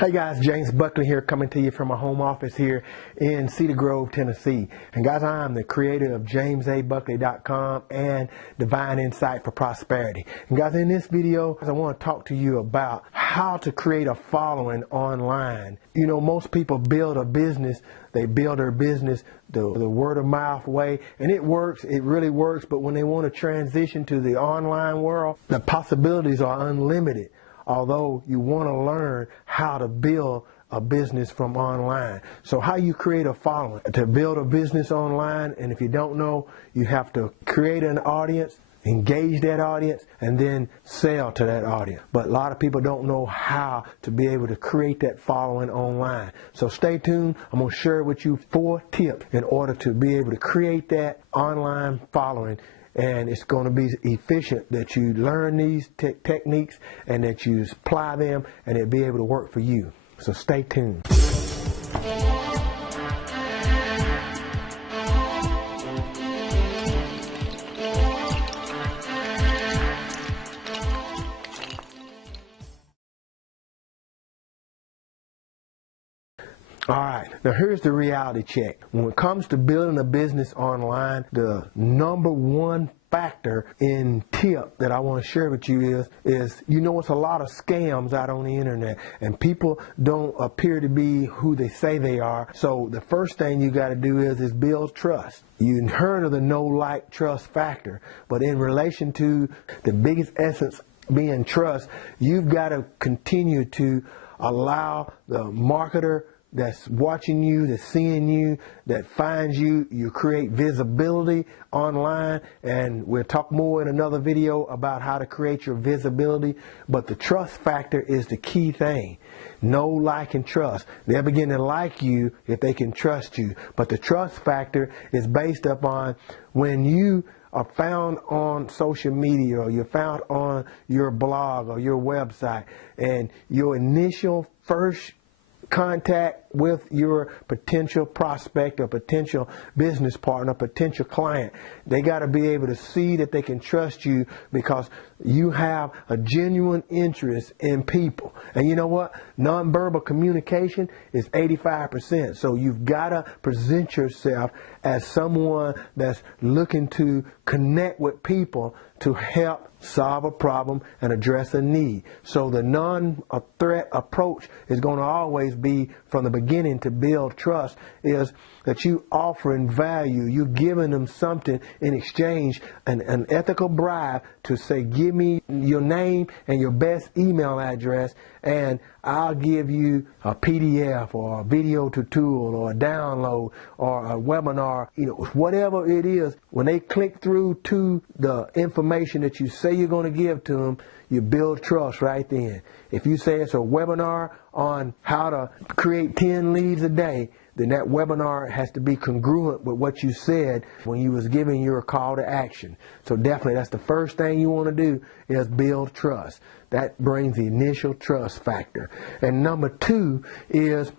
Hey guys, James Buckley here, coming to you from my home office here in Cedar Grove, Tennessee. And guys, I'm the creator of JamesABuckley.com and Divine Insight for Prosperity. And guys, in this video, I want to talk to you about how to create a following online. You know, most people build a business, they build their business the word of mouth way, and it works, it really works, but when they want to transition to the online world, the possibilities are unlimited. Although you want to learn how to build a business from online. So how you create a following. To build a business online, and if you don't know, you have to create an audience, engage that audience, and then sell to that audience. But a lot of people don't know how to be able to create that following online. So stay tuned. I'm going to share with you 4 tips in order to be able to create that online following. And it's going to be efficient that you learn these techniques and that you apply them, and it'll be able to work for you. So stay tuned. All right, now here's the reality check. When it comes to building a business online, the number one factor in tip that I want to share with you is you know, it's a lot of scams out on the internet, and people don't appear to be who they say they are. So the first thing you got to do is build trust. You heard of the know, like, trust factor, but in relation to the biggest essence being trust, you've got to continue to allow the marketer that's watching you, that's seeing you, that finds you, you create visibility online, and we'll talk more in another video about how to create your visibility. But the trust factor is the key thing. Know, like, and trust. They'll begin to like you if they can trust you. But the trust factor is based upon when you are found on social media, or you're found on your blog or your website, and your initial first contact with your potential prospect or potential business partner, potential client, they got to be able to see that they can trust you because you have a genuine interest in people. And you know what? Nonverbal communication is 85%. So you've got to present yourself as someone that's looking to connect with people to help solve a problem and address a need. So the non-threat approach is going to always be, from the beginning, to build trust, is that you offering value. You're giving them something in exchange, an ethical bribe to say, give me your name and your best email address, and I'll give you a PDF or a video tutorial or a download or a webinar, you know, whatever it is. When they click through to the information that you say you're going to give to them, you build trust right then. If you say it's a webinar on how to create 10 leads a day, then that webinar has to be congruent with what you said when you was giving your call to action. So definitely, that's the first thing you want to do, is build trust. That brings the initial trust factor. And number 2 is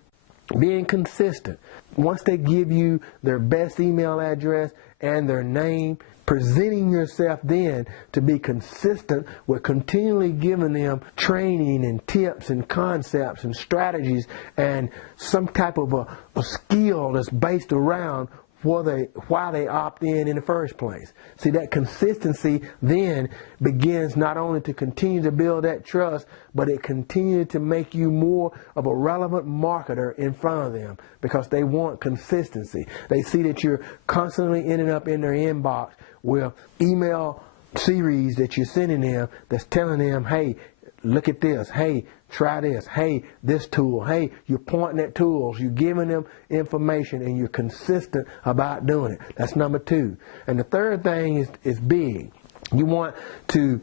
being consistent. Once they give you their best email address and their name, presenting yourself then to be consistent with continually giving them training and tips and concepts and strategies and some type of a skill that's based around why they opt in the first place. See, that consistency then begins not only to continue to build that trust, but it continues to make you more of a relevant marketer in front of them, because they want consistency. They see that you're constantly ending up in their inbox with email series that you're sending them that's telling them, hey, look at this, hey, try this, hey, this tool, hey, you're pointing at tools, you're giving them information, and you're consistent about doing it. That's number 2. And the third thing is big. You want to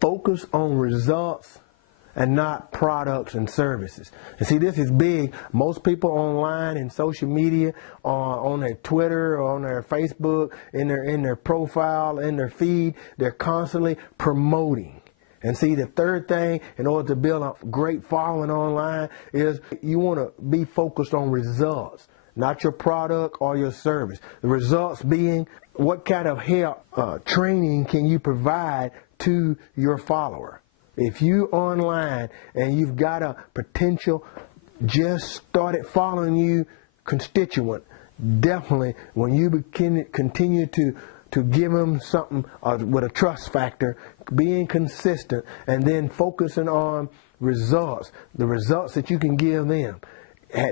focus on results and not products and services. And see, this is big. Most people online and social media, on their Twitter or on their Facebook, in their profile, in their feed, they're constantly promoting. And see, the third thing, in order to build a great following online, is you want to be focused on results, not your product or your service. The results being, what kind of help, training can you provide to your follower? If you online and you've got a potential just started following you constituent, definitely when you continue to give them something with a trust factor, being consistent, and then focusing on results, the results that you can give them,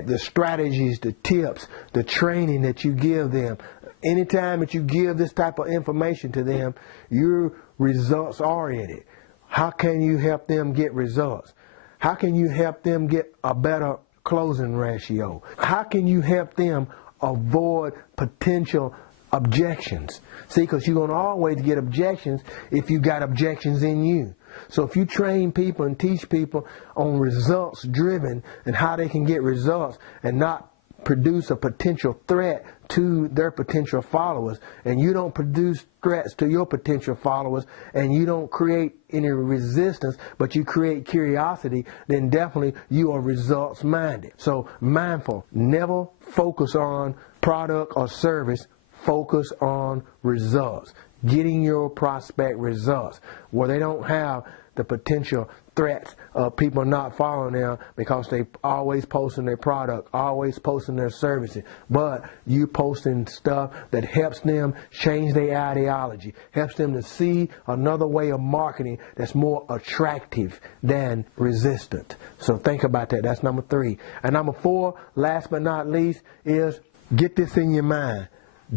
the strategies, the tips, the training that you give them. Anytime that you give this type of information to them, you're results oriented. How can you help them get results? How can you help them get a better closing ratio? How can you help them avoid potential objections? See, because you're going to always get objections if you got objections in you. So if you train people and teach people on results driven and how they can get results and not produce a potential threat to their potential followers, and you don't produce threats to your potential followers, and you don't create any resistance, but you create curiosity, then definitely you are results minded. So mindful, never focus on product or service, focus on results, getting your prospect results where they don't have the potential threats of people not following them because they always posting their product, always posting their services, but you posting stuff that helps them change their ideology, helps them to see another way of marketing that's more attractive than resistant. So think about that. That's number 3. And number 4, last but not least, is get this in your mind.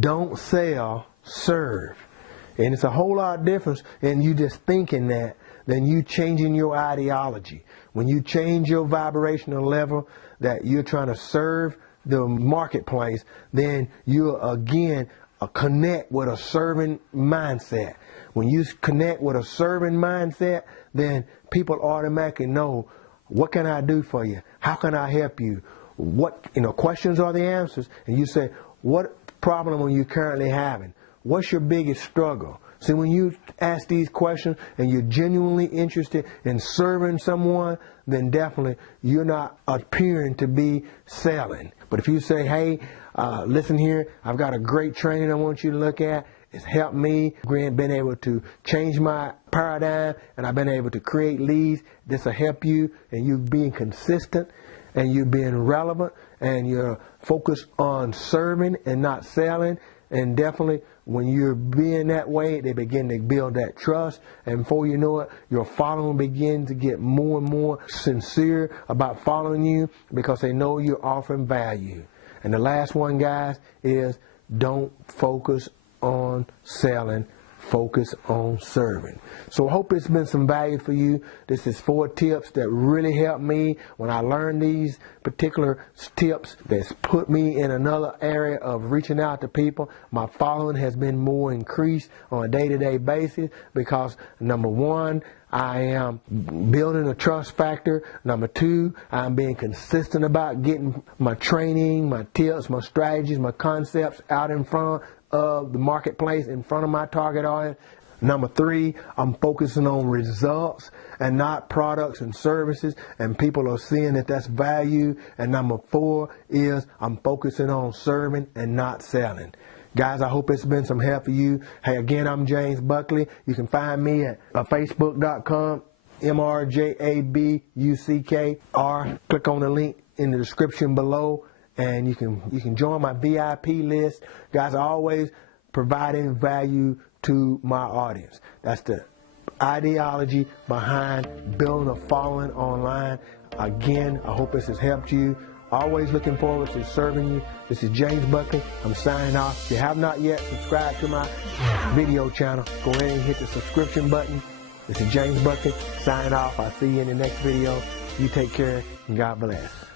Don't sell, serve. And it's a whole lot of difference in you just thinking that than you changing your ideology. When you change your vibrational level that you're trying to serve the marketplace, then you again connect with a serving mindset. When you connect with a serving mindset, then people automatically know, what can I do for you? How can I help you? What, questions are the answers. And you say, what problem are you currently having? What's your biggest struggle? See, when you ask these questions and you're genuinely interested in serving someone, then definitely you're not appearing to be selling. But if you say, hey, listen here, I've got a great training I want you to look at. It's helped me, been able to change my paradigm, and I've been able to create leads. This will help you, and you being consistent, and you being relevant, and you're focused on serving and not selling. And definitely when you're being that way, they begin to build that trust. And before you know it, your following begins to get more and more sincere about following you because they know you're offering value. And the last one, guys, is don't focus on selling. Focus on serving. So I hope it's been some value for you. This is 4 tips that really helped me when I learned these particular tips that's put me in another area of reaching out to people. My following has been more increased on a day-to-day basis because, number 1, I am building a trust factor. Number 2, I'm being consistent about getting my training, my tips, my strategies, my concepts out in front of the marketplace, in front of my target audience. Number 3, I'm focusing on results and not products and services, and people are seeing that that's value. And number 4 is I'm focusing on serving and not selling. Guys, I hope it's been some help for you. Hey, again, I'm James Buckley. You can find me at facebook.com, MRJABUCK, or click on the link in the description below. And you can join my VIP list. Guys, I always providing value to my audience. That's the ideology behind building a following online. Again, I hope this has helped you. Always looking forward to serving you. This is James Buckley. I'm signing off. If you have not yet subscribed to my video channel, go ahead and hit the subscription button. This is James Buckley signing off. I'll see you in the next video. You take care and God bless.